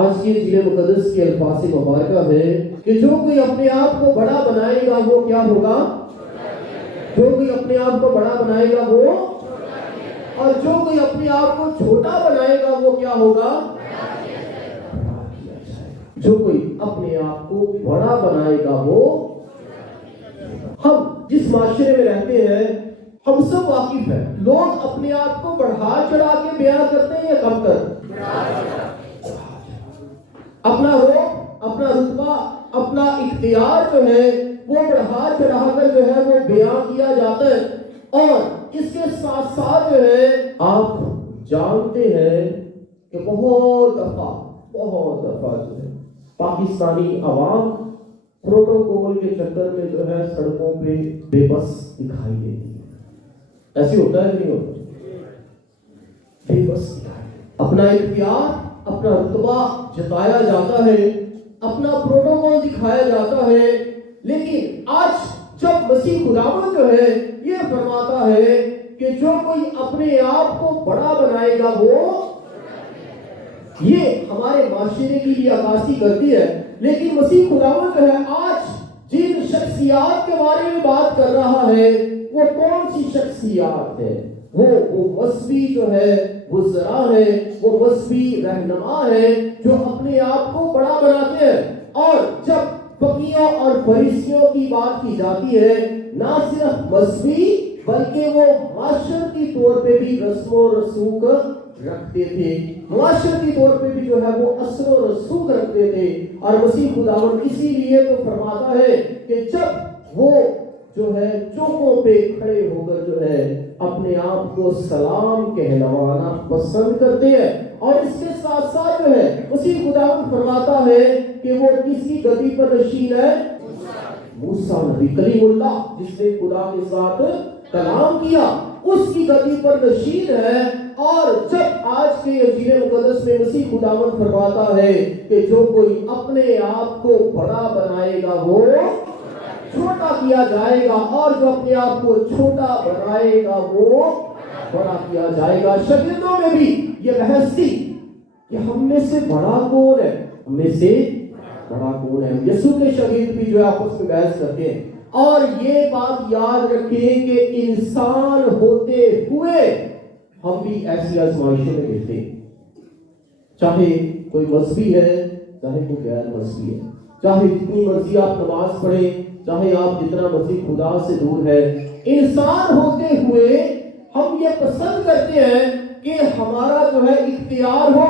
آج کی انجیل مقدس کے الفاظ مبارکہ ہے کہ جو کوئی اپنے آپ کو بڑا بنائے گا وہ کیا ہوگا؟ جو کوئی اپنے آپ کو بڑا بنائے گا وہ، اور جو کوئی اپنے آپ کو چھوٹا بنائے گا وہ کیا ہوگا؟ جو کوئی اپنے آپ کو بڑا بنائے گا وہ۔ ہم جس معاشرے میں رہتے ہیں ہم سب واقف ہیں، لوگ اپنے آپ کو بڑھا چڑھا کے بیان کرتے ہیں یا کم کر؟ اپنا روح، اپنا رتبہ، اپنا اختیار جو ہے وہ بڑھا چڑھا کر جو ہے وہ بیان کیا جاتا ہے۔ اور اس کے ساتھ ساتھ جو ہے آپ جانتے ہیں کہ بہت دفعہ جو ہے پاکستانی عوام پروٹوکول کے چکر میں جو ہے سڑکوں پہ بے بس دکھائی دیتی ہے۔ ایسی ہوتا ہے کہ نہیں ہوتا؟ بے بس دکھائی، اپنا اختیار، اپنا رتبہ جتایا جاتا ہے، اپنا پروٹوکول دکھایا جاتا ہے، لیکن آج جب مسیح خداوند جو ہے یہ فرماتا ہے کہ جو کوئی اپنے آپ کو بڑا بنائے گا وہ، یہ ہمارے معاشرے کی بھی عکاسی کرتی ہے، لیکن مسیح خداوند جو ہے آج جن شخصیات کے بارے میں بات کر رہا ہے وہ کون سی شخصیات ہے؟ وہ مذہبی جو ہے وہ ذرا ہے، وہ مذہبی رہنما ہے جو اپنے آپ کو بڑا بناتے ہیں۔ اور جب فقیہوں اور فریسیوں کی بات کی جاتی ہے، نہ صرف مذہبی بلکہ وہ معاشرتی طور پہ بھی رسم و رسوخ رکھتے تھے، معاشرتی طور پہ بھی جو ہے وہ اثر و رسوخ رکھتے تھے۔ اور مسیح خداوند اسی لیے تو فرماتا ہے کہ جب وہ جو ہے چوکوں پہ کھڑے ہو کر جو ہے اپنے آپ کو سلام کہلوانا پسند کرتے ہیں، اور اس کے ساتھ ساتھ جو ہے مسیح خداوند فرماتا ہے کہ وہ کس کی گدی پر نشین ہے؟ موسیٰ نبی کلیم اللہ، جس نے خدا کے ساتھ کلام کیا، اس کی گدی پر نشین ہے۔ اور جب آج کے انجیل مقدس میں مسیح خداوند فرماتا ہے کہ جو کوئی اپنے آپ کو بڑا بنائے گا وہ چھوٹا کیا جائے گا، اور جو اپنے آپ کو چھوٹا بنائے گا وہ بڑا کیا جائے گا۔ شاگردوں میں بھی یہ بحث تھی کہ ہم میں سے بڑا کون ہے، ہم میں سے بڑا کون ہے۔ یسوع کے شاگرد بھی جو ہے آپس میں بحث کرتے ہیں، اور یہ بات یاد رکھیں کہ انسان ہوتے ہوئے ہم بھی ایسی آزمائشوں میں گرتے ہیں، چاہے کوئی مذہبی ہے چاہے کوئی غیر مذہبی ہے، چاہے جتنی مرضی آپ نماز پڑھیں، چاہے آپ جتنا مرضی خدا سے دور ہے، انسان ہوتے ہوئے ہم یہ پسند کرتے ہیں کہ ہمارا جو ہے اختیار ہو،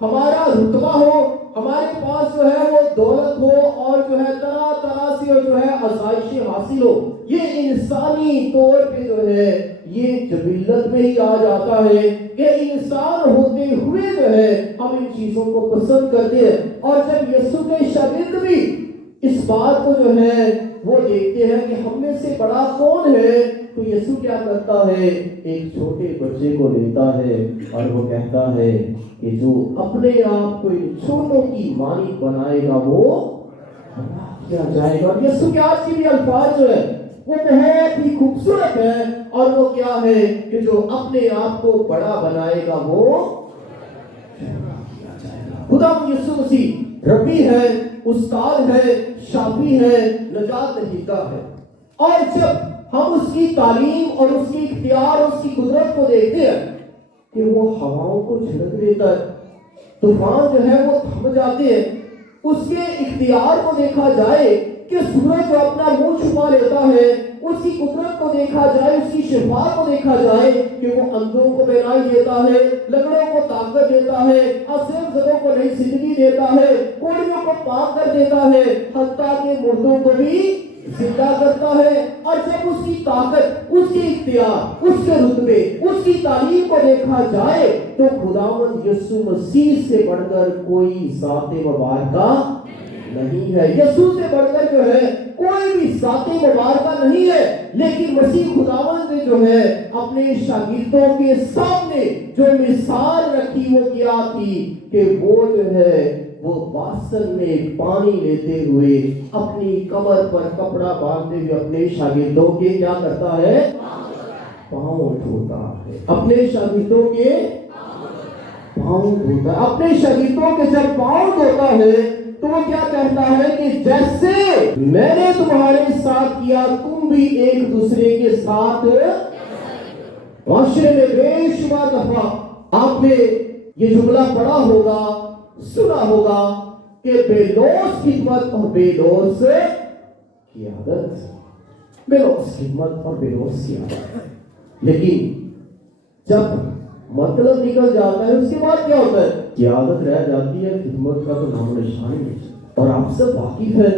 ہمارا رتبہ ہو، ہمارے پاس جو ہے وہ دولت ہو، اور جو ہے طرح طرح سے جو ہے آسائشیں حاصل ہو۔ یہ انسانی طور پہ جو ہے یہ جبلت میں ہی آ جاتا ہے کہ انسان ہوتے ہوئے جو ہے ہم ان چیزوں کو پسند کرتے ہیں۔ اور جب یسوع کے شاگرد بھی اس بات کو جو ہے وہ دیکھتے ہیں کہ ہم میں سے بڑا کون ہے، تو یسوع کیا کرتا ہے؟ ایک چھوٹے بچے کو لیتا ہے اور وہ کہتا ہے کہ جو اپنے آپ کو ان چھوٹوں کی مانند بنائے گا وہ بڑا کیا جائے گا۔ اور یسوع کے آج کی بھی الفاظ جو ہے وہ بہت ہی خوبصورت ہے، اور وہ کیا ہے کہ جو اپنے آپ کو بڑا بنائے گا وہ خدا یسوع مسیح ربی ہے، استاد ہے، شافی ہے، نجات دہندہ ہے۔ اور جب ہم اس کی تعلیم اور اس کی اختیار اور اس کی قدرت کو دیکھتے ہیں کہ وہ ہواؤں کو جھڑک دیتا ہے، طوفان جو ہے وہ تھم جاتے ہیں، اس کے اختیار کو دیکھا جائے کہ سورج جو اپنا منہ چھپا لیتا ہے، اس کی قدرت کو دیکھا جائے، اس کی شفا کو دیکھا جائے کہ وہ اندھوں کو بینائی دیتا ہے، لنگڑوں کو طاقت دیتا ہے، اسیر زدوں کو نئی زندگی دیتا ہے، کوڑیوں کو پاک کر دیتا ہے، حتیٰ کہ مردوں کو بھی زندہ کرتا ہے۔ اور جب اس کی طاقت، اس کی اختیار، اس کے رتبے، اس کی تعلیم کو دیکھا جائے تو خداوند یسوع مسیح سے بڑھ کر کوئی ذات مبارکہ نہیں ہے، یسوع سے بڑھ کر جو ہے کوئی بھی ذات مبارکہ نہیں ہے۔ لیکن مسیح خداوند نے جو ہے اپنے شاگردوں کے سامنے جو مثال رکھی وہ کیا تھی کہ وہ جو ہے وہ باسن میں پانی لیتے ہوئے اپنی کمر پر کپڑا باندھتے ہوئے اپنے شاگردوں کے کیا کرتا ہے؟ پاؤں دھوتا ہے، اپنے شاگردوں کے پاؤں دھوتا ہے، اپنے شاگردوں کے جب پاؤں دھوتا ہے تو وہ کیا کہتا ہے کہ جیسے میں نے تمہارے ساتھ کیا تم بھی ایک دوسرے کے ساتھ۔ معاشرے میں بے شمار دفعہ آپ نے یہ جملہ پڑھا ہوگا، سنا ہوگا کہ بے لوث خدمت اور بے لوث قیادت، بے لوث خدمت اور بے لوث قیادت، لیکن جب مطلب نکل جاتا ہے اس کے بعد کیا ہوتا ہے؟ قیادت رہ جاتی ہے، خدمت کا تو نام و نشان ہی نہیں۔ اور آپ سب واقف ہیں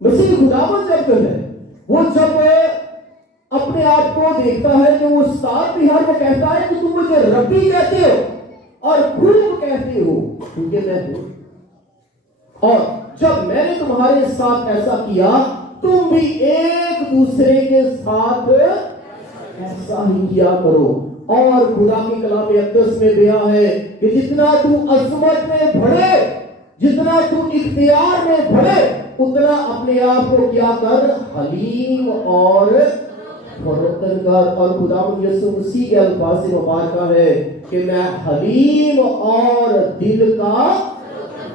مسیح خداوند جب ہے وہ جب اپنے آپ کو دیکھتا ہے کہ وہ استاد بھی ہے، وہ کہتا ہے کہ تم مجھے ربی کہتے ہو اور خوب کہتے ہو کیونکہ میں ہوں، اور جب میں نے تمہارے ساتھ ایسا کیا تم بھی ایک دوسرے کے ساتھ ایسا ہی کیا کرو۔ اور خدا کی کلام اقدس میں بیان ہے کہ جتنا تو عظمت میں بڑھے، جتنا تو اختیار میں بڑھے، اتنا اپنے آپ کو کیا کر، حلیم اور فروتن کر۔ اور خداوند یسوع مسیح کے الفاظ مبارکہ ہے کہ میں حلیم اور دل کا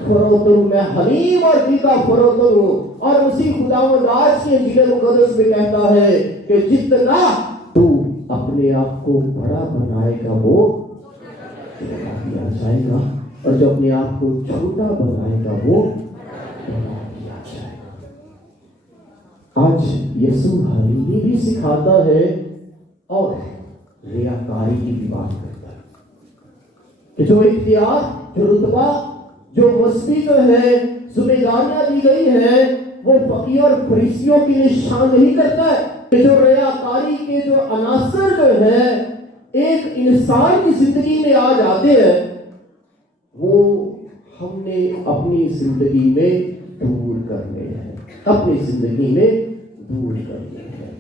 فروتن ہوں، میں حلیم اور دل کا فروتن ہوں۔ اور اسی خداوند آج کی انجیل مقدس میں کہتا ہے کہ جتنا تو اپنے آپ کو بڑا بنائے گا وہ چھوٹا کیا جائے گا، اور جو اپنے آپ کو چھوٹا بنائے گا وہ بڑا کیا جائے گا۔ آج یسوع حلیمی بھی سکھاتا ہے اور ریاکاری کی بھی بات کرتا ہے کہ جو اختیار، جو رتبہ، جو وصفی جو ہے، ذمہ داریاں دی گئی ہیں، وہ فقیہ اور فریسیوں کی نشان نہیں کرتا ہے کہ جو ریاکاری کے جو عناصر جو ہے ایک انسان کی زندگی میں آ جاتے ہیں، وہ ہم نے اپنی زندگی میں دور کرنے ہیں، اپنی زندگی میں دور کرنے ہیں۔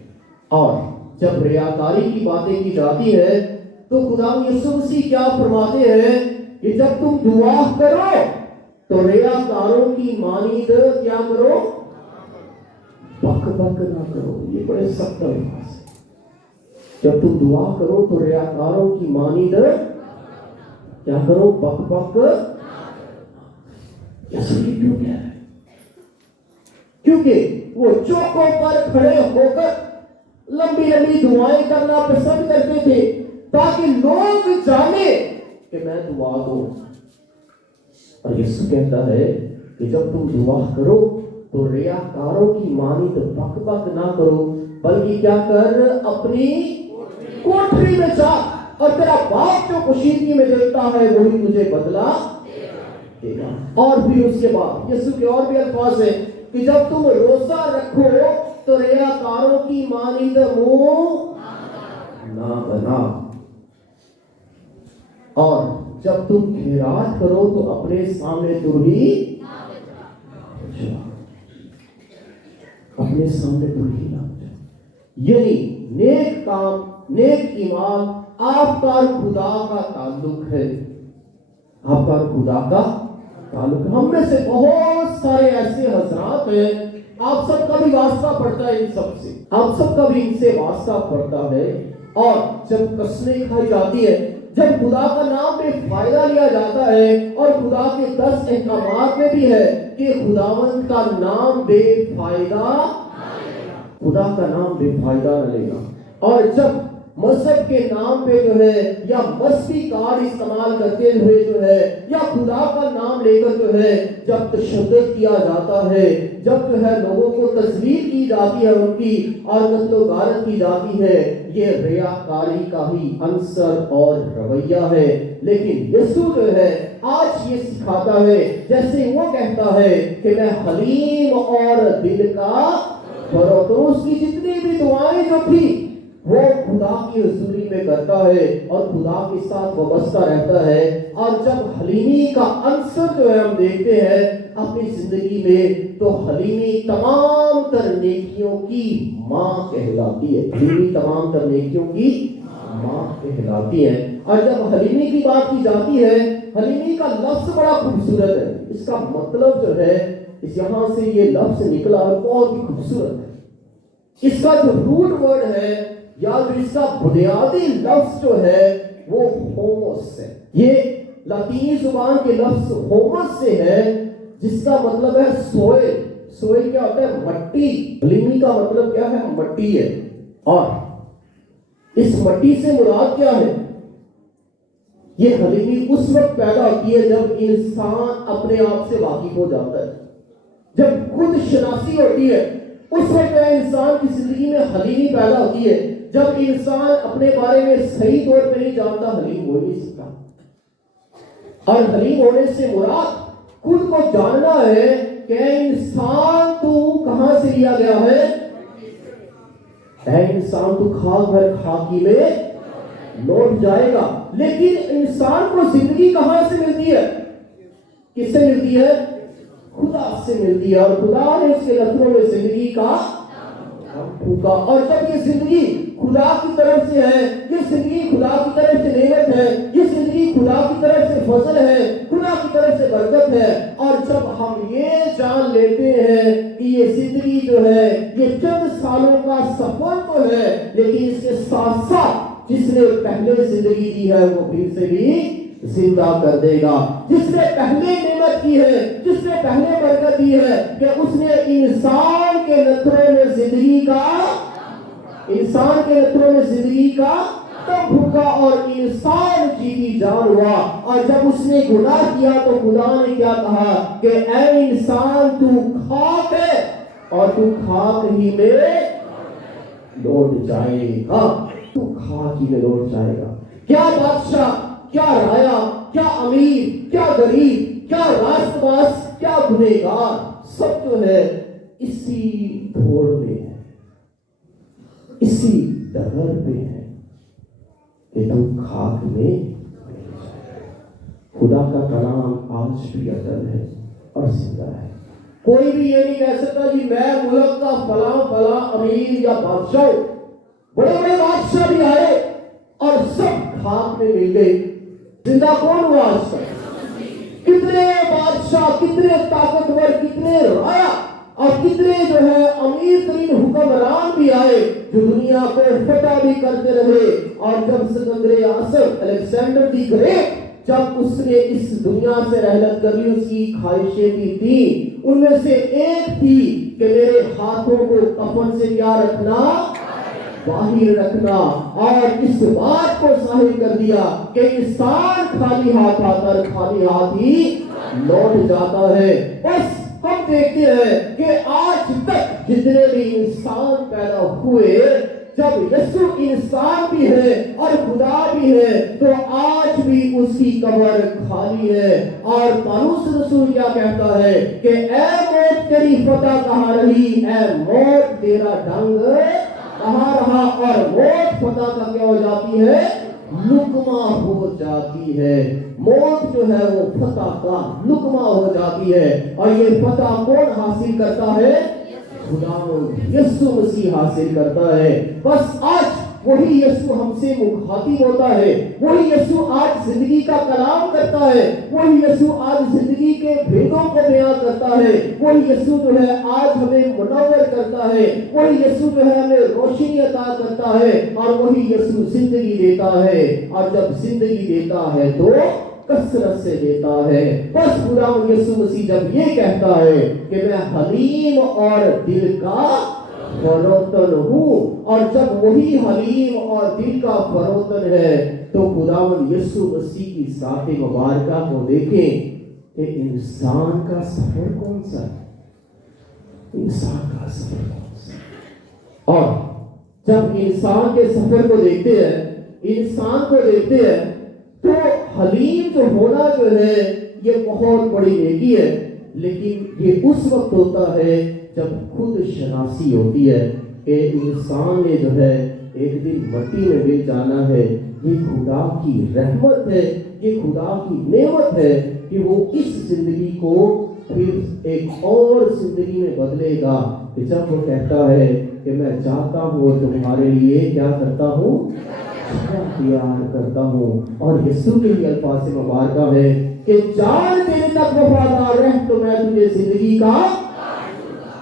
اور جب ریاکاری کی باتیں کی جاتی ہے تو خدا یسوع مسیح کیا فرماتے ہیں کہ جب تم دعا کرو تو ریاکاروں کی مانند کیا کرو، بک بک نہ کرو۔ یہ بڑے سخت الفاظ ہیں۔ جب تم دعا کرو تو ریاکاروں کی مانند کیا کرو، بک بک۔ ایسا کیوں کہہ رہے ہیں؟ کیونکہ وہ چوکوں پر کھڑے ہو کر لمبی لمبی دعائیں کرنا پسند کرتے تھے تاکہ لوگ جانے کہ میں دعا دوں۔ اور یسوع کہتا ہے کہ جب تم دعا کرو تو ریاکاروں کی مانند بک بک نہ کرو، بلکہ کیا کر، اپنی کوٹری میں جا، اور تیرا باپ جو کشیدگی میں دیتا ہے وہی تجھے بدلہ دے گا۔ اور پھر اس کے بعد یسوع کے اور بھی الفاظ ہیں کہ جب تم روزہ رکھو تو ریاکاروں کی مانند منہ نہ بنا، اور جب تم خیرات کرو تو اپنے سامنے ترہی، اپنے سامنے ترہی نہ بچا۔ یعنی نیک کام، نیک ایمان آپ کا خدا کا تعلق ہے، آپ کا خدا کا تعلق ہے۔ ہم میں سے بہت سارے ایسے حضرات ہیں، آپ سب کا بھی واسطہ پڑتا ہے ان سب سے، آپ سب کا بھی ان سے واسطہ پڑتا ہے۔ اور جب قسمیں کھائی جاتی ہے، جب خدا کا نام پہ فائدہ لیا جاتا ہے، اور خدا کے 10 احکامات میں بھی ہے کہ خداوند کا نام بے فائدہ، خدا کا نام بے فائدہ نہ لے گا۔ اور جب مذہب کے نام پہ جو ہے یا مذہبی کارڈ استعمال کرتے ہوئے جو ہے یا خدا کا نام لے کر جو ہے جب تشدد کیا جاتا ہے، جب جو ہے لوگوں کو تذلیل کی جاتی ہے ان کی، اور قتل و غارت کی جاتی ہے، یہ ریاکاری کا ہی عنصر اور رویہ ہے۔ لیکن یسوع جو ہے آج یہ سکھاتا ہے، جیسے وہ کہتا ہے کہ میں حلیم اور دل کا فروتن، تو اس کی جتنی بھی دعائیں جو تھی وہ خدا کی حضوری میں کرتا ہے اور خدا کے ساتھ وابستہ رہتا ہے۔ اور جب حلیمی کا عنصر جو ہے ہم دیکھتے ہیں اپنی زندگی میں، تو حلیمی تمام تر نیکیوں کی ماں کہلاتی ہے، حلیمی تمام تر نیکیوں کی ماں کہلاتی ہے۔ اور جب حلیمی کی بات کی جاتی ہے، حلیمی کا لفظ بڑا خوبصورت ہے، اس کا مطلب جو ہے اس یہاں سے یہ لفظ نکلا ہے بہت ہی خوبصورت ہے۔ اس کا جو روٹ ورڈ ہے یا جو اس کا بنیادی لفظ جو ہے وہ ہوموس ہے۔ یہ لاطینی زبان کے لفظ ہومس سے ہے، جس کا مطلب ہے سوئل۔ سوئل کیا ہوتا ہے؟ مٹی۔ حلیمی کا مطلب کیا ہے؟ مٹی ہے۔ اور اس مٹی سے مراد کیا ہے؟ یہ حلیمی اس وقت پیدا ہوتی ہے جب انسان اپنے آپ سے واقف ہو جاتا ہے، جب خود شناسی ہوتی ہے، اس وقت انسان کی زندگی میں حلیمی پیدا ہوتی ہے۔ جب انسان اپنے بارے میں صحیح طور پہ نہیں جانتا، حلیم ہو نہیں سکتا۔ اور حلیم ہونے سے مراد خود کو جاننا ہے کہ انسان تو کہاں سے لیا گیا ہے؟ اے انسان تو خاک بھر خاکی میں لوٹ جائے گا۔ لیکن انسان کو زندگی کہاں سے ملتی ہے؟ کس سے ملتی ہے؟ خدا سے ملتی ہے، اور خدا نے اس کے نتھنوں میں زندگی کا پھونکا۔ اور جب یہ زندگی خدا کی طرف سے ہے، یہ زندگی خدا کی طرف سے نعمت ہے، یہ زندگی خدا کی طرف سے فضل ہے، خدا کی طرف سے برکت ہے، اور جب ہم یہ جان لیتے ہیں کہ یہ زندگی جو ہے یہ چند سالوں کا سفر تو ہے، لیکن اس کے ساتھ ساتھ جس نے پہلے زندگی دی ہے وہ پھر سے بھی زندہ کر دے گا۔ جس نے پہلے نعمت کی ہے، جس نے پہلے برکت دی ہے، کہ اس نے انسان کے نتھنوں میں زندگی کا دم پھونکا، اور انسان جیتی جان ہوا۔ اور جب اس نے گناہ کیا تو خدا نے کیا کہا کہ اے انسان تو خاک ہے، اور تو خاک ہی میں لوٹ جائے گا۔ تو خاک ہی میں لوٹ جائے گا۔ کیا بادشاہ، کیا رایا، کیا امیر، کیا غریب، کیا راست باز، کیا گنہگار، سب جو ہے اسی دھوڑ میں ہے، اسی ڈگر پہ ہے کہ تم خاک میں۔ خدا کا کلام آج بھی اٹل ہے اور زندہ ہے۔ کوئی بھی یہ نہیں کہہ سکتا جی میں ملک کا فلاں امیر یا بادشاہ ہوں۔ بڑے بڑے بادشاہ بھی آئے اور سب خاک میں مل گئے۔ زندہ کون ہوا آج تک؟ کتنے بادشاہ، کتنے طاقتور، کتنے رایا، اور کتنے جو ہے امیر ترین حکمران بھی آئے جو دنیا کو فتح بھی کرتے رہے۔ اور جب سکندر اعظم، الیگزینڈر دی گریٹ، جب اس نے اس دنیا سے رحلت کر لی، اس کی خواہشیں بھی تھیں، ان میں سے ایک تھی کہ میرے ہاتھوں کو کفن سے کیا رکھنا؟ باہر رکھنا۔ اور اس بات کو ظاہر کر دیا کہ انسان خالی ہاتھ آتا ہے، خالی ہاتھ ہی لوٹ جاتا ہے۔ بس ہم دیکھتے ہیں کہ آج تک جتنے بھی انسان پیدا ہوئے، جب یسوع انسان بھی ہے اور خدا بھی ہے، تو آج بھی اس کی قبر خالی ہے۔ اور پالوس رسول کیا کہتا ہے کہ اے موت تیری فتح کہاں رہی، اے موت تیرا ڈنگ کہاں رہا؟ اور موت فتح کا کیا ہو جاتی ہے؟ لقمہ ہو جاتی ہے۔ موت جو ہے وہ فتح کا لقمہ ہو جاتی ہے۔ اور یہ فتح کون حاصل کرتا ہے؟ خدا یسوع مسیح حاصل کرتا ہے۔ بس آج وہی یسوع ہم سے مخاطب ہوتا ہے، وہی یسوع آج زندگی کا کلام کرتا ہے، وہی یسوع آج زندگی کے بھیدوں کو بیان کرتا ہے، وہی یسوع جو ہے آج ہمیں منور کرتا ہے، وہی یسوع جو ہے ہمیں روشنی عطا کرتا ہے، اور وہی یسوع زندگی دیتا ہے۔ اور جب زندگی دیتا ہے تو کثرت سے دیتا ہے۔ بس خدا یسوع مسیح جب یہ کہتا ہے کہ میں حلیم اور دل کا فروتن ہوں، اور جب وہی حلیم اور دل کا فروتن ہے، تو خداوند یسوع مسیح کی ذات مبارکہ کو دیکھیں کہ انسان کا سفر کون سا ہے؟ انسان کا سفر کون سا ہے؟ اور جب انسان کے سفر کو دیکھتے ہیں، انسان کو دیکھتے ہیں، تو حلیم جو ہونا جو ہے یہ بہت بڑی نیکی ہے، لیکن یہ اس وقت ہوتا ہے جب خود شناسی ہوتی ہے کہ انسان نے جو ہے ایک دن مٹی میں مل جانا ہے۔ یہ خدا کی رحمت ہے، یہ خدا کی نعمت ہے کہ وہ اس زندگی کو پھر ایک اور زندگی میں بدلے گا، کہ جب وہ کہتا ہے کہ میں چاہتا ہوں اور تمہارے لیے کیا کرتا ہوں؟ تیار کرتا ہوں۔ اور یسوع کے لیے الفاظ مبارکہ ہے کہ جان دینے تک وفادار رہ تو میں تجھے زندگی کا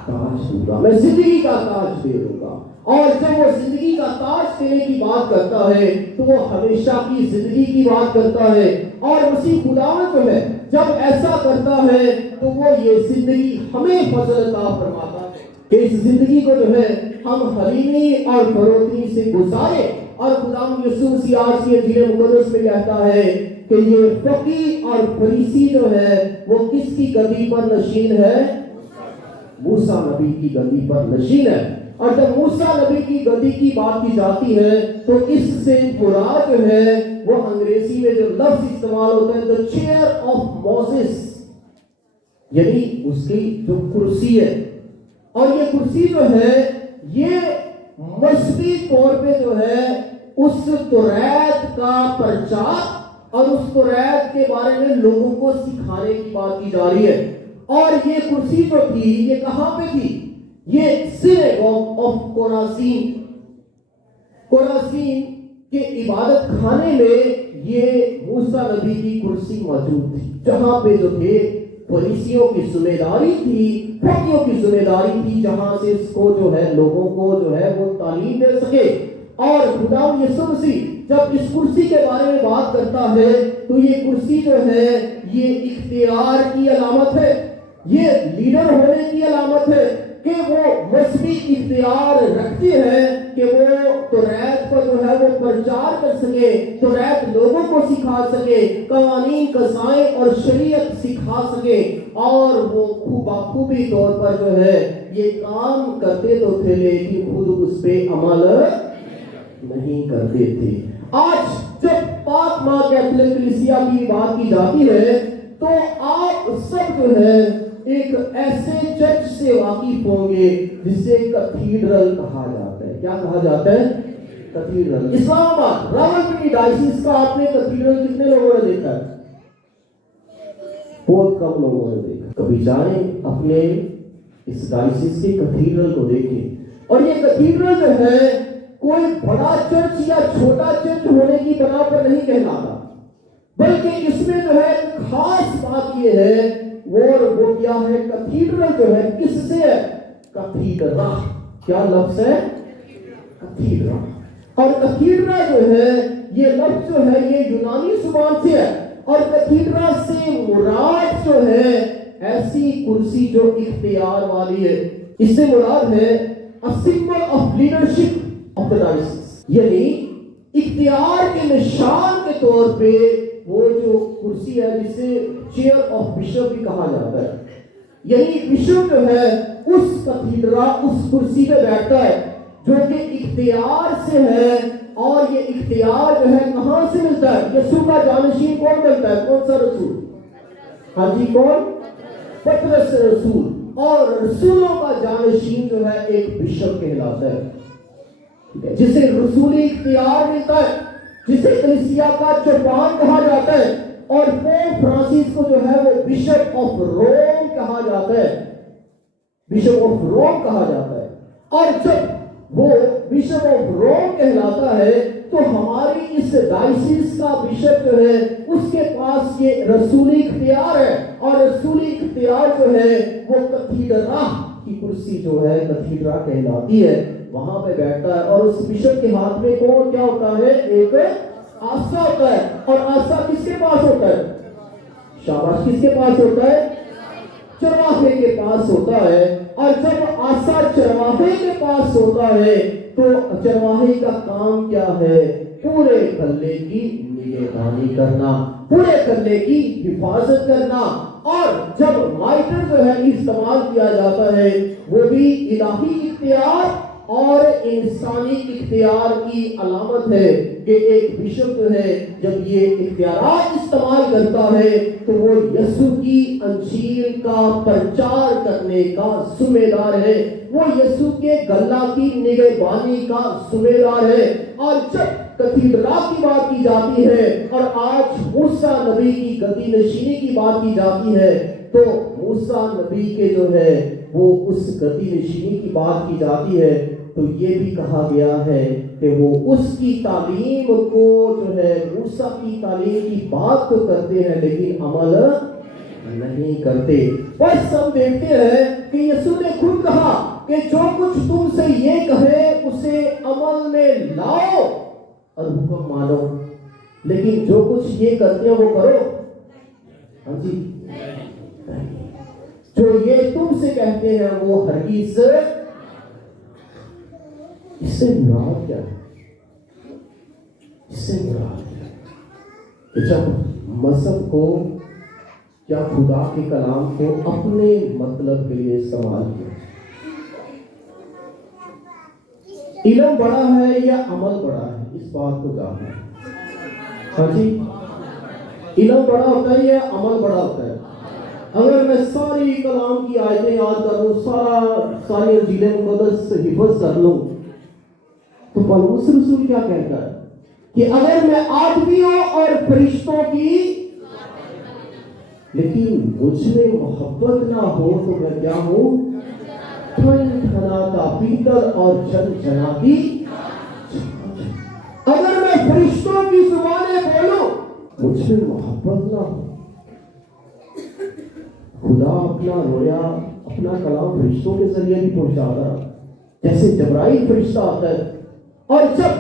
تاج دوں گا، میں زندگی کا تاج دے دوں گا۔ اور جب وہ زندگی کا تاج دینے کی بات کرتا ہے تو وہ ہمیشہ کی زندگی کی بات کرتا ہے۔ اور مسیح خداوند جو ہے جب ایسا کرتا ہے تو وہ یہ زندگی ہمیں فضل عطا فرماتا ہے کہ اس زندگی کو جو ہے ہم حلیمی اور فروتنی سے گزارے. اور خداوند یسوع مسیح آج کی انجیل مقدس میں کہتا ہے کہ یہ فقیہ اور فریسی جو ہے وہ کس کی گدی پر نشین ہے؟ موسیٰ نبی کی گدی پر نشین ہے. اور جب موسیٰ نبی کی گدی کی بات کی جاتی ہے تو اس سے مراد جو ہے وہ انگریزی میں جو لفظ استعمال ہوتا ہے the chair of Moses، یعنی اس کی جو کرسی ہے. اور یہ کرسی جو ہے یہ مذہبی طور پہ جو ہے اس توریت کا پرچار اور اس توریت کے بارے میں لوگوں کو سکھانے کی بات کی جا رہی ہے. اور یہ کرسی جو تھی یہ کہاں پہ تھی؟ یہ سینیگوگ آف کوراسین کے عبادت خانے میں یہ موسیٰ نبی کی کرسی موجود تھی، جہاں پہ جو تھے فریسیوں کی ذمہ داری تھی، فقیوں کی ذمہ داری تھی، جہاں سے اس کو جو ہے لوگوں کو جو ہے وہ تعلیم دے سکے. اور خداوند یسوع مسیح جب اس کرسی کے بارے میں بات کرتا ہے تو یہ کرسی جو ہے یہ اختیار کی علامت ہے، یہ لیڈر ہونے کی علامت ہے کہ وہ مذہبی اختیار رکھتے ہیں کہ وہ توریت کو جو ہے وہ پرچار کر سکے، توریت لوگوں کو سکھا سکے، قوانین قضائیں اور شریعت سکھا سکے. اور وہ بخوبی طور پر جو ہے یہ کام کرتے تو تھے لیکن خود اس پہ عمل نہیں کرتے تھے. آج جب پاک ماں کیتھولک کلیسیا کی بات کی جاتی ہے تو آپ سب جو ہے ایک ایسے چرچ سے واقف ہوں گے جسے کیتھیڈرل کہا جاتا ہے. کیا کہا جاتا ہے؟ کیتھیڈرل. اسلام آباد راولپنڈی ڈائسس کا آپ نے کیتھیڈرل کتنے لوگوں نے دیکھا ہے؟ بہت کم لوگوں نے دیکھا. کبھی جائیں اپنے اس ڈائسس کے کیتھیڈرل کو دیکھیں. اور یہ کیتھیڈرل جو ہے کوئی بڑا چرچ یا چھوٹا چرچ ہونے کی بنا پر نہیں کہلاتا، بلکہ اس میں جو ہے خاص بات یہ ہے وہ کیا ہے؟ کیتھیڈرل جو ہے کس سے ہے؟ کیتھیڈرا. کیا لفظ ہے؟ کیتھیڈرا. اور کیتھیڈرا جو ہے یہ لفظ جو ہے یہ یونانی زبان سے ہے. اور کیتھیڈرا سے مراد جو ہے ایسی کرسی جو اختیار والی ہے. اس سے مراد ہے a symbol of leadership of the diocese، یعنی اختیار کے نشان کے طور پہ وہ جو کرسی ہے جسے چیئر آف بشپ بھی کہا جاتا ہے. یعنی بشپ جو ہے اس کیتھیڈرا اس کرسی پہ بیٹھتا ہے جو کہ اختیار سے ہے. اور یہ اختیار جو ہے کہاں سے ملتا ہے؟ یسوع کا جانشین کون ملتا ہے؟ کون سا رسول؟ ہاں جی کون؟ پطرس رسول. اور رسولوں کا جانشین جو ہے ایک بشپ کہلاتا ہے، جسے رسولی اختیار ملتا ہے، جسے کلیسیا کا چوپان کہا جاتا ہے. اور پوپ فرانسس کو جو ہے وہ بشپ آف روم کہا جاتا ہے، بشپ آف روم کہا جاتا ہے. اور جب وہ بشپ آف روم کہلاتا ہے تو ہماری اس ڈائسس کا بشپ جو ہے اس کے پاس یہ رسولی اختیار ہے. اور رسولی اختیار جو ہے وہ کیتھیڈرا کی کرسی جو ہے کیتھیڈرا کہلاتی ہے، وہاں پہ بیٹھتا ہے. اور اس بشپ کے ہاتھ میں کون کیا ہوتا ہے؟ ایک آسا ہوتا ہے. اور آسا کس کے پاس ہوتا ہے؟ شاباش، کس کے پاس ہوتا ہے؟ چرواہے کے پاس ہوتا ہے. اور جب آسا چرواہے کے پاس ہوتا ہے تو چرواہے کا کام کیا ہے؟ پورے کلے کی نگہبانی کرنا، پورے کلے کی حفاظت کرنا. اور جب مائٹر جو ہے استعمال کیا جاتا ہے وہ بھی الہی اختیار اور انسانی اختیار کی علامت ہے کہ ایک بشپ جو ہے جب یہ اختیارات استعمال کرتا ہے تو وہ یسوع کی انجیل کا پرچار کرنے کا ذمہ دار ہے، وہ یسوع کے گلہ کی نگہبانی کا ذمہ دار ہے. اور جب کیتھیڈرا کی بات کی جاتی ہے اور آج موسیٰ نبی کی گدی نشینی کی بات کی جاتی ہے تو موسیٰ نبی کے جو ہے وہ اس گدی نشینی کی بات کی جاتی ہے تو یہ بھی کہا گیا ہے کہ وہ اس کی تعلیم کو جو ہے موسیٰ کی تعلیم کی بات تو کرتے ہیں لیکن عمل نہیں کرتے. بس ہم دیکھتے ہیں کہ یسوع نے خود کہا کہ جو کچھ تم سے یہ کہے اسے عمل میں لاؤ اور حکم مانو. لیکن جو کچھ یہ کرتے ہیں وہ کرو. ہاں جی, جو یہ تم سے کہتے ہیں وہ ہرگز. اس سے مراد کیا ہے؟ اس سے مراد کہ جب مذہب کو یا خدا کے کلام کو اپنے مطلب کے لیے استعمال کیا, علم بڑا ہے یا عمل بڑا ہے, اس بات کو جاننا ہے. ہاں جی, علم بڑا ہوتا ہے یا عمل بڑا ہوتا ہے؟ اگر میں ساری کلام کی آیتیں یاد کر لوں, ساری انجیل مقدس حفظ کر لوں, تو پولس رسول کیا کہتا ہے کہ اگر میں آدمیوں اور فرشتوں کی لیکن مجھ میں محبت نہ ہو تو میں کیا ہوں؟ ٹھنڈا پیتل اور جھنجھناتی. اگر میں فرشتوں کی زبانیں بولوں, مجھ میں محبت نہ ہو. خدا اپنا رویا, اپنا کلام فرشتوں کے ذریعے بھی پہنچاتا, جیسے جبرائیل فرشتہ آتا ہے. اور جب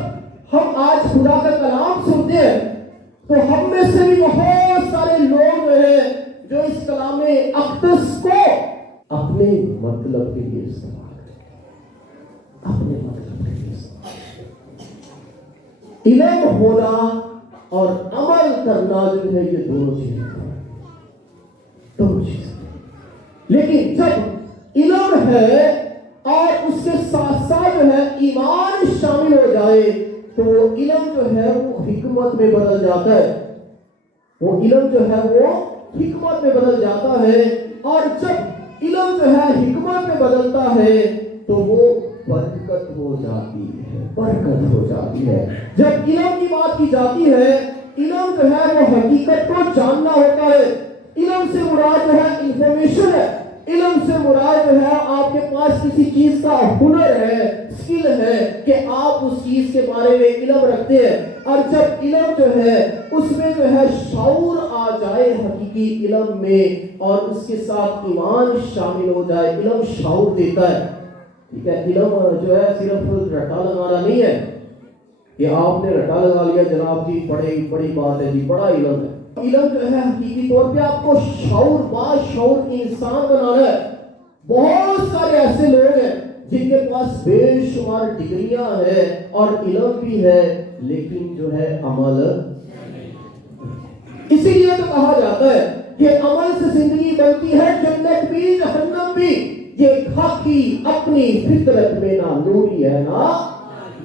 ہم آج خدا کا کلام سنتے ہیں تو ہم میں سے بھی بہت سارے لوگ ہیں جو اس کلام اقدس کو اپنے مطلب کے لیے استعمال کریں, اپنے مطلب کے لیے استعمال. علم ہونا اور عمل کرنا جو ہے یہ دونوں چیزیں, دونوں چیزیں. لیکن جب علم ہے اور اس کے ساتھ ساتھ جو ہے ایمان شامل ہو جائے تو وہ علم جو ہے وہ حکمت میں بدل جاتا ہے. وہ علم جو ہے وہ حکمت میں بدل جاتا ہے. اور جب علم جو ہے حکمت میں بدلتا ہے تو وہ برکت ہو جاتی ہے, برکت ہو جاتی ہے. جب علم کی بات کی جاتی ہے, علم جو ہے وہ حقیقت کو جاننا ہوتا ہے. علم سے مراد جو ہے انفارمیشن ہے. علم سے مراد جو ہے آپ کے پاس کسی چیز کا ہنر ہے, اسکل ہے کہ آپ اس چیز کے بارے میں علم رکھتے ہیں. اور جب علم جو ہے اس میں جو ہے شعور آ جائے حقیقی علم میں, اور اس کے ساتھ ایمان شامل ہو جائے, علم شعور دیتا ہے. ٹھیک ہے, علم جو ہے صرف رٹا لگانا نہیں ہے کہ آپ نے رٹا لگا لیا جناب جی بڑی بات ہے جی, بڑا علم ہے. علم جو ہے حقیقی طور پہ آپ کو شعور باشعور انسان بنانا ہے. بہت سارے ایسے لوگ ہیں جن کے پاس بے شمار ڈگریاں ہیں اور علم بھی ہے, لیکن جو ہے عمل. اسی لیے تو کہا جاتا ہے کہ عمل سے زندگی بنتی ہے, جنت بھی جہنم بھی. یہ خاکی اپنی فطرت میں نہ نوری ہے نہ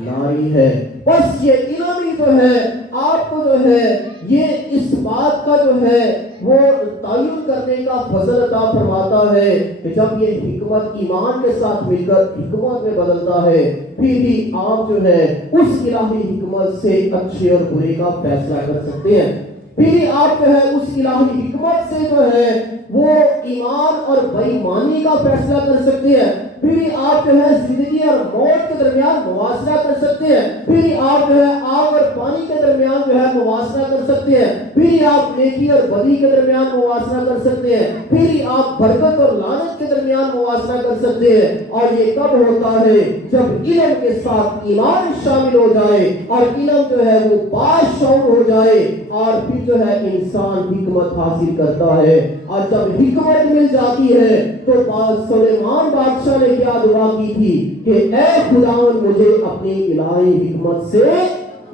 ناری ہے. بس یہ علم ہی جو ہے آپ کو جو ہے یہ اس بات کا جو ہے وہ تعین کرنے کا فضل عطا فرماتا ہے کہ جب یہ حکمت ایمان کے ساتھ مل کر حکمت میں بدلتا ہے, پھر بھی آپ جو ہے اس الہی حکمت سے اچھے اور برے کا فیصلہ کر سکتے ہیں. پھر آپ جو ہے اس الہی حکمت سے جو ہے وہ ایمان اور بے ایمانی کا فیصلہ کر سکتے ہیں. پھر آپ جو ہے زندگی اور موت کے درمیان موازنہ کر سکتے ہیں. پھر آپ جو ہے آگ اور پانی کے درمیان جو ہے موازنہ کر سکتے ہیں. پھر آپ نیکی اور بدی کے درمیان موازنہ کر سکتے ہیں. پھر آپ برکت اور لعنت کے درمیان موازنہ کر سکتے ہیں. اور یہ کب ہوتا ہے؟ جب علم کے ساتھ ایمان شامل ہو جائے اور علم جو ہے وہ باشعور ہو جائے, اور پھر جو ہے انسان حکمت حاصل کرتا ہے. اور جب حکمت مل جاتی ہے تو سلیمان بادشاہ نے کیا دعا کی تھی کہ اے خداوند مجھے اپنی الہی حکمت سے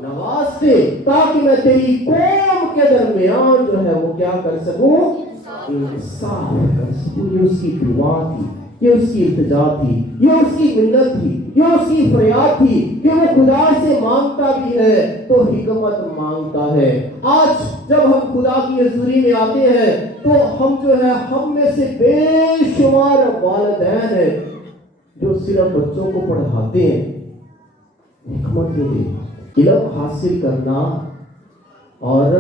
نواز دے تاکہ میں تیری قوم کے درمیان جو ہے وہ کیا کر سکوں؟ انصاف کر سکوں. یہ اس کی دعا تھی, یہ اس کی التجا تھی, یہ اس کی منت تھی, یہ اس کی فریاد تھی کہ وہ خدا سے مانگتا بھی ہے تو حکمت مانگتا ہے. آج جب ہم خدا کی حضوری میں آتے ہیں تو ہم جو ہے ہم میں سے بے شمار والدین ہیں جو صرف بچوں کو پڑھاتے ہیں حکمت کے لیے. علم حاصل کرنا اور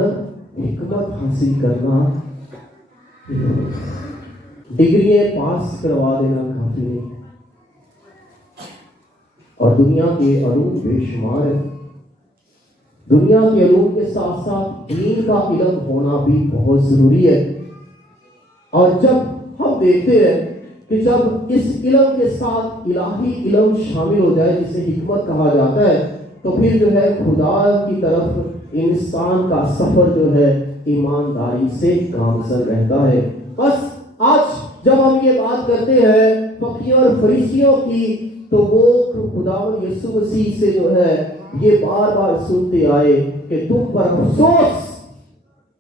حکمت حاصل کرنا, ڈگریاں پاس کروا دینا کافی نہیں, اور دنیا کے علوم بے شمار ہے. دنیا کے علوم کے ساتھ ساتھ دین کا علم ہونا بھی بہت ضروری ہے. اور جب ہم دیکھتے ہیں کہ جب اس علم کے ساتھ الہی علم شامل ہو جائے جسے حکمت کہا جاتا ہے, تو پھر جو ہے خدا کی طرف انسان کا سفر جو ہے ایمانداری سے گامزن رہتا ہے۔ بس آج جب ہم یہ بات کرتے ہیں فقیوں اور فریسیوں کی، تو وہ خداوند یسوع مسیح سے جو ہے یہ بار بار سنتے آئے کہ تم پر افسوس،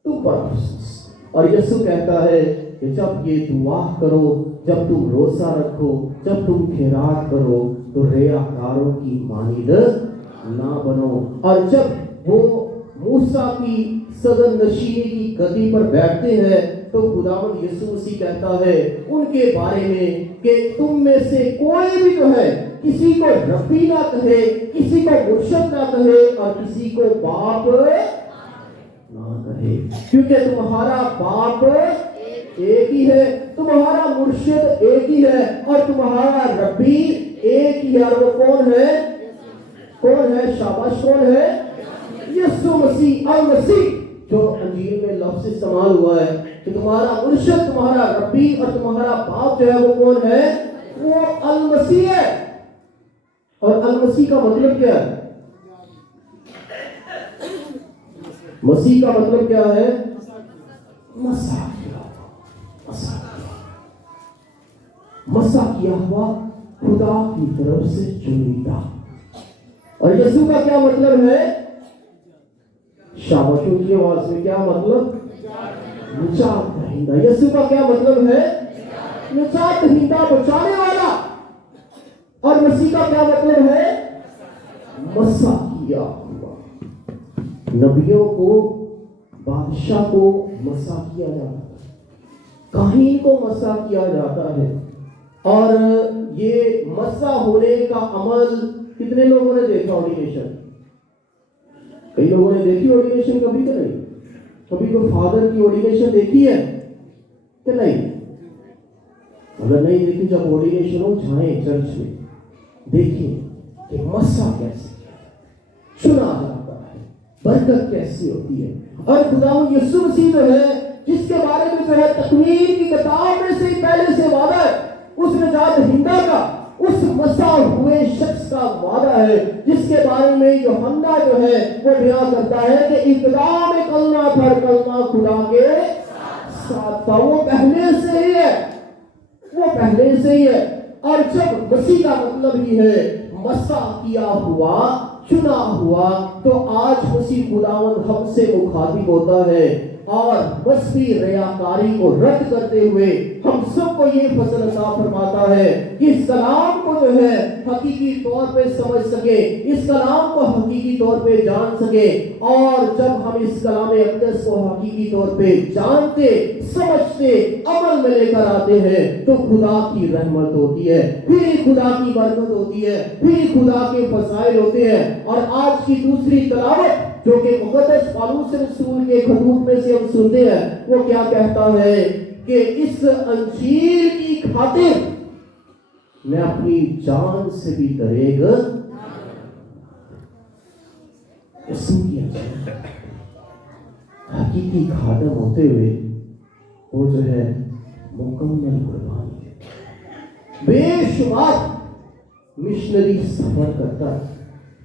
تم پر افسوس۔ اور یسوع کہتا ہے کہ جب یہ دعا کرو، جب تم روزہ رکھو، جب تم خیرات کرو، تو ریاکاروں کی مانند نہ بنو۔ اور جب وہ موسیٰ کی صدر نشینی کی گدی پر بیٹھتے ہیں تو خداوند یسوع مسیح کہتا ہے ان کے بارے میں کہ تم میں سے کوئی بھی جو ہے کسی کو ربی نہ کہے، کسی کو مرشد نہ کہے، اور کسی کو باپ نہ کہے، کیونکہ تمہارا باپ ایک ہی ہے، تمہارا مرشد ایک ہی ہے، اور تمہارا ربی ایک ہی ہے۔ اور وہ کون ہے؟ کون ہے؟ شاباش، کون ہے؟ یسوع مسیح المسیح، جو انجیل میں لفظ استعمال ہوا ہے کہ تمہارا مرشد، تمہارا ربی اور تمہارا باپ جو ہے وہ کون ہے؟ وہ المسیح ہے۔ اور المسیح کا مطلب کیا ہے؟ مسیح کا مطلب کیا ہے؟ مسح کیا ہوا، خدا کی طرف سے چنیدہ۔ اور یسوع کا کیا مطلب ہے؟ شاباشوں کی آواز میں کیا مطلب؟ نجات دہندہ۔ یسوع کا کیا مطلب ہے؟ نجات دہندہ، بچانے والا۔ اور مسیح کا کیا مطلب ہے؟ مسح کیا ہوا۔ نبیوں کو، بادشاہ کو مسح کیا جاتا ہے، کاہن کو مسح کیا جاتا ہے۔ اور یہ مسح ہونے کا عمل کتنے لوگوں نے دیکھا؟ آرڈینیشن کئی لوگوں نے دیکھی آرڈینیشن، کبھی تو نہیں؟ کبھی کوئی فادر کی آرڈینیشن دیکھی ہے کہ نہیں؟ اگر نہیں دیکھی، جب آرڈینیشن ہو جائیں چرچ میں، دیکھیں کہ مسح کیسے چنا جاتا ہے، برکت کیسی ہوتی ہے۔ اور خداوند یسوع مسیح جو ہے، جس کے بارے میں جو ہے تکوین کی کتاب میں سے پہلے سے وعدہ ہے، اس نجات دہندہ کا، اس مسح ہوئے شخص کا وعدہ ہے، جس کے بارے میں یوحنا جو ہے وہ بیان کرتا ہے کہ ابتدا میں کلمہ تھا، کلمہ خدا کے ساتھ تھا۔ وہ پہلے سے ہی ہے، وہ پہلے سے ہی ہے۔ اور جب مسیح کا مطلب ہی ہے مسح کیا ہوا، چنا ہوا، تو آج مسیح خداوند ہم سے مخاطب ہوتا ہے اور مسیحی ریاکاری کو رد کرتے ہوئے ہم سب کو یہ فضل عطا فرماتا ہے کہ اس کلام کو جو ہے حقیقی طور پہ سمجھ سکے، اس کلام کو حقیقی طور پہ جان سکے۔ اور جب ہم اس کلام اقدس کو حقیقی طور پہ جانتے، سمجھتے، عمل میں لے کر آتے ہیں تو خدا کی رحمت ہوتی ہے، پھر خدا کی برکت ہوتی ہے، پھر خدا کے فضائل ہوتے ہیں۔ اور آج کی دوسری تلاوت جو کہ مقدس پالوس رسول کے خطوط میں سے ہم سنتے ہیں، وہ کیا کہتا ہے کہ اس انجیل کی خاطر میں اپنی جان سے بھی دریغ یسوع کی حقیقی خادم ہوتے ہوئے وہ جو ہے مکمل قربانی بے شمار مشنری سفر کرتا ہے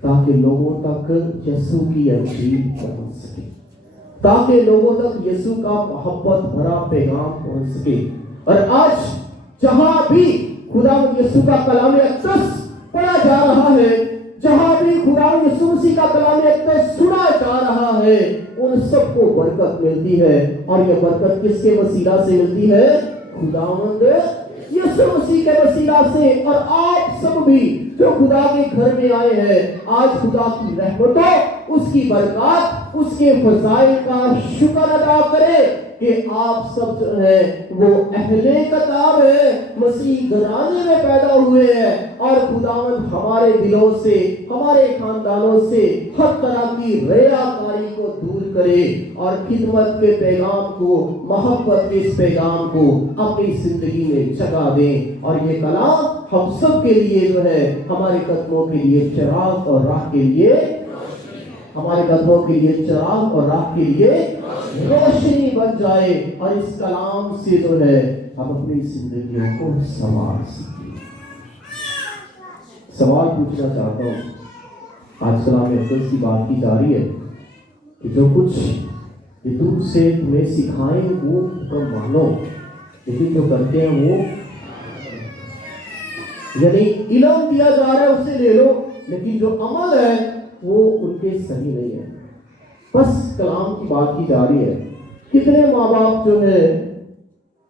تاکہ لوگوں تک یسوع کی انجیل پہنچ سکے، تاکہ لوگوں تک یسوع کا محبت بھرا پیغام پہنچ سکے۔ اور آج جہاں بھی خداوند یسوع کا کلام اقدس پڑھا جا رہا ہے، جہاں بھی خداوند یسوع مسیح کا کلام اقدس سنا جا رہا ہے، ان سب کو برکت ملتی ہے۔ اور یہ برکت کس کے وسیلہ سے ملتی ہے؟ خداوند یسوع مسیح کے وسیلہ سے۔ اور آپ سب بھی جو خدا کے گھر میں آئے ہیں، آج خدا کی رحمتوں، اس کی برکات، اس کے فضائل کا شکر ادا کرے کہ آپ سب جو ہے وہ اہل کتاب ہے، مسیح گھرانے میں پیدا ہوئے ہیں، اور خداوند ہمارے دلوں سے، ہمارے خاندانوں سے ہر طرح کی ریاکاری کو دور کرے اور خدمت کے پیغام کو، محبت کے اس پیغام کو اپنی زندگی میں جگہ دیں۔ اور یہ کلام ہم سب کے لیے جو ہے ہمارے قدموں کے لیے چراغ اور راہ کے لیے، ہمارے قدموں کے لیے چراغ اور راہ کے لیے روشنی بن جائے، اور اس کلام سے جو ہے ہم اپنی زندگیوں کو سنوار سکیں۔ سوال پوچھنا چاہتا ہوں، آج کل ہمیں اقدس کی بات کی جا رہی ہے کہ جو کچھ یسوع سے تمہیں سکھائیں وہ حکم مانو، لیکن جو کرتے ہیں وہ یعنی علم دیا جا رہا ہے اسے لے لو، لیکن جو عمل ہے وہ ان کے صحیح نہیں ہے۔ بس کلام کی بات کی جا رہی ہے۔ کتنے ماں باپ جو ہے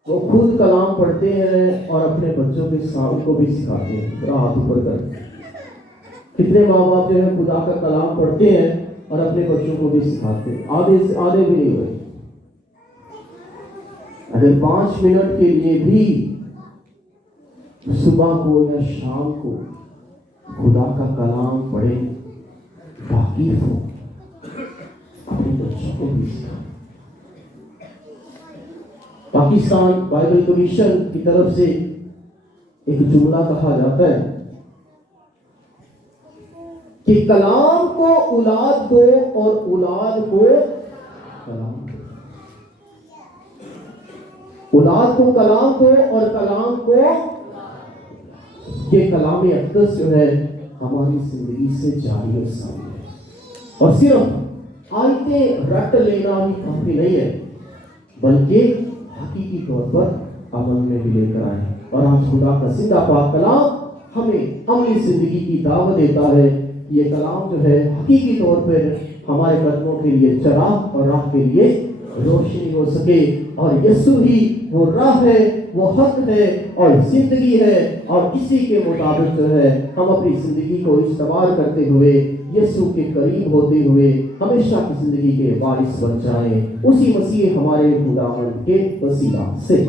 وہ خود کلام پڑھتے ہیں اور اپنے بچوں کے ساتھ کو بھی سکھاتے ہیں، ہاتھ اوپر کر۔ کتنے ماں باپ جو ہے خدا کا کلام پڑھتے ہیں اور اپنے بچوں کو بھی سکھاتے ہیں؟ آدھے بھی نہیں ہوئے۔ اگر 5 منٹ کے لیے بھی صبح کو یا شام کو خدا کا کلام پڑھے، واقف ہو، اپنے بچوں کو بھی سکھائیں۔ پاکستان بائبل کمیشن کی طرف سے ایک جملہ کہا جاتا ہے کہ کلام کو اولاد دو اور اولاد کو کلام دو۔ اولاد کو کلام دو اور کلام کو، یہ کلام اقدس جو ہے ہماری زندگی سے جاری و ساری ہے، اور صرف آیتیں رٹ لینا ہی کافی نہیں ہے، بلکہ حقیقی طور پر عمل میں بھی لے کر آئے۔ اور آج خدا کا زندہ پاک کلام ہمیں عملی زندگی کی دعوت دیتا ہے۔ یہ کلام جو ہے حقیقی طور پر ہمارے قدموں کے لیے چراغ اور راہ کے لیے روشنی ہو سکے، اور یسوع ہی وہ راہ ہے، وہ حق ہے اور زندگی ہے، اور اسی کے مطابق جو ہے ہم اپنی زندگی کو استوار کرتے ہوئے یسوع کے قریب ہوتے ہوئے ہمیشہ کی زندگی کے وارث بن جائیں، اسی مسیح ہمارے خداوند کے وسیلہ سے۔